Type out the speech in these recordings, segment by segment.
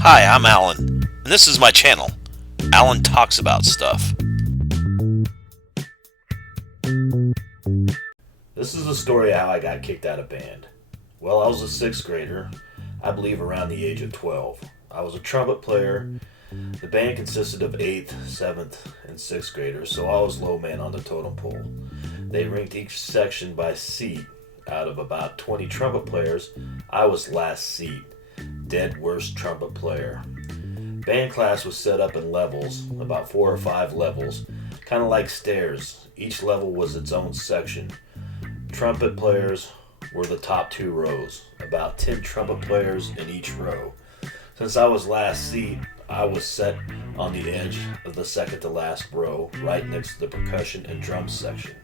Hi, I'm Alan, and this is my channel. Alan talks about stuff. This is the story of how I got kicked out of band. Well, I was a sixth grader, I believe around the age of 12. I was a trumpet player. The band consisted of 8th, 7th, and 6th graders, so I was low man on the totem pole. They ranked each section by seat. Out of about 20 trumpet players, I was last seat, dead worst trumpet player. Band class was set up in levels, about 4 or 5 levels, kind of like stairs. Each level was its own section. Trumpet players were the top 2 rows, about 10 trumpet players in each row. Since I was last seat, I was set on the edge of the second to last row, right next to the percussion and drum section.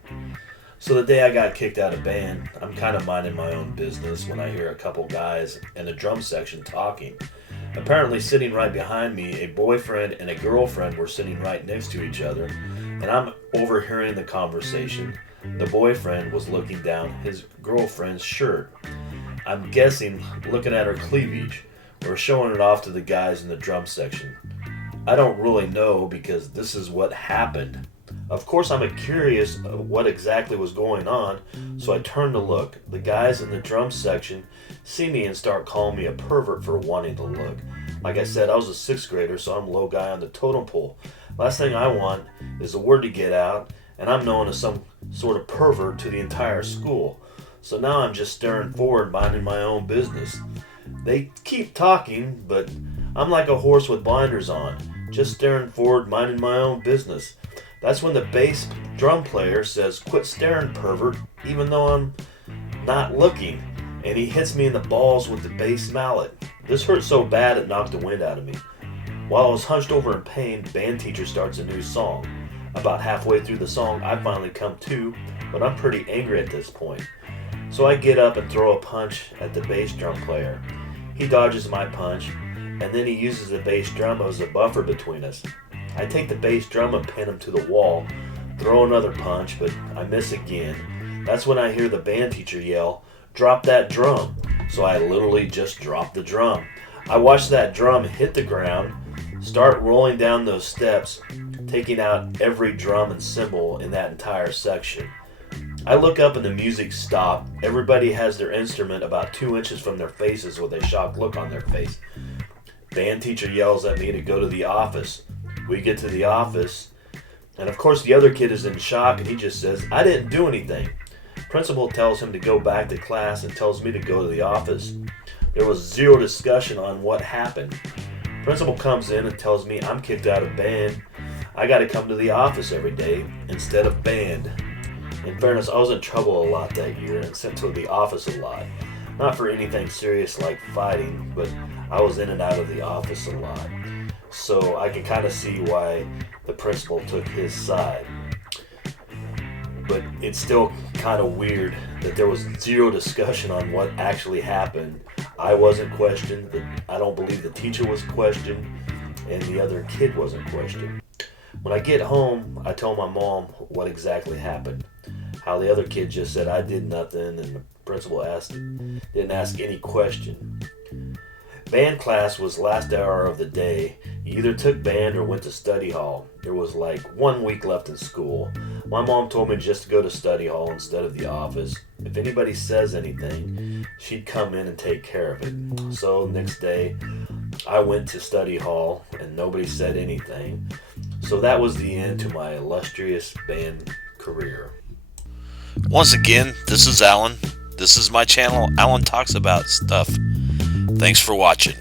So the day I got kicked out of band, I'm kind of minding my own business when I hear a couple guys in the drum section talking. Apparently sitting right behind me, a boyfriend and a girlfriend were sitting right next to each other, and I'm overhearing the conversation. The boyfriend was looking down his girlfriend's shirt. I'm guessing looking at her cleavage, or showing it off to the guys in the drum section. I don't really know because this is what happened. Of course, I'm curious of what exactly was going on, so I turn to look. The guys in the drum section see me and start calling me a pervert for wanting to look. Like I said, I was a 6th grader, so I'm low guy on the totem pole. Last thing I want is the word to get out, and I'm known as some sort of pervert to the entire school. So now I'm just staring forward, minding my own business. They keep talking, but I'm like a horse with blinders on, just staring forward, minding my own business. That's when the bass drum player says, "Quit staring, pervert," even though I'm not looking, and he hits me in the balls with the bass mallet. This hurt so bad it knocked the wind out of me. While I was hunched over in pain, the band teacher starts a new song. About halfway through the song, I finally come to, but I'm pretty angry at this point. So I get up and throw a punch at the bass drum player. He dodges my punch, and then he uses the bass drum as a buffer between us. I take the bass drum and pin him to the wall, throw another punch, but I miss again. That's when I hear the band teacher yell, "Drop that drum." So I literally just dropped the drum. I watch that drum hit the ground, start rolling down those steps, taking out every drum and cymbal in that entire section. I look up and the music stopped. Everybody has their instrument about 2 inches from their faces with a shocked look on their face. Band teacher yells at me to go to the office. We get to the office, and of course the other kid is in shock, and he just says, "I didn't do anything." Principal tells him to go back to class and tells me to go to the office. There was zero discussion on what happened. Principal comes in and tells me I'm kicked out of band. I got to come to the office every day instead of band. In fairness, I was in trouble a lot that year and sent to the office a lot. Not for anything serious like fighting, but I was in and out of the office a lot. So I can kind of see why the principal took his side. But it's still kind of weird that there was zero discussion on what actually happened. I wasn't questioned. I don't believe the teacher was questioned, and the other kid wasn't questioned. When I get home, I tell my mom what exactly happened. How the other kid just said I did nothing, and the principal didn't ask any question. Band class was last hour of the day. You either took band or went to study hall. There was like 1 week left in school. My mom told me just to go to study hall instead of the office. If anybody says anything, she'd come in and take care of it. So next day, I went to study hall and nobody said anything. So that was the end to my illustrious band career. Once again, this is Alan. This is my channel. Alan talks about stuff. Thanks for watching.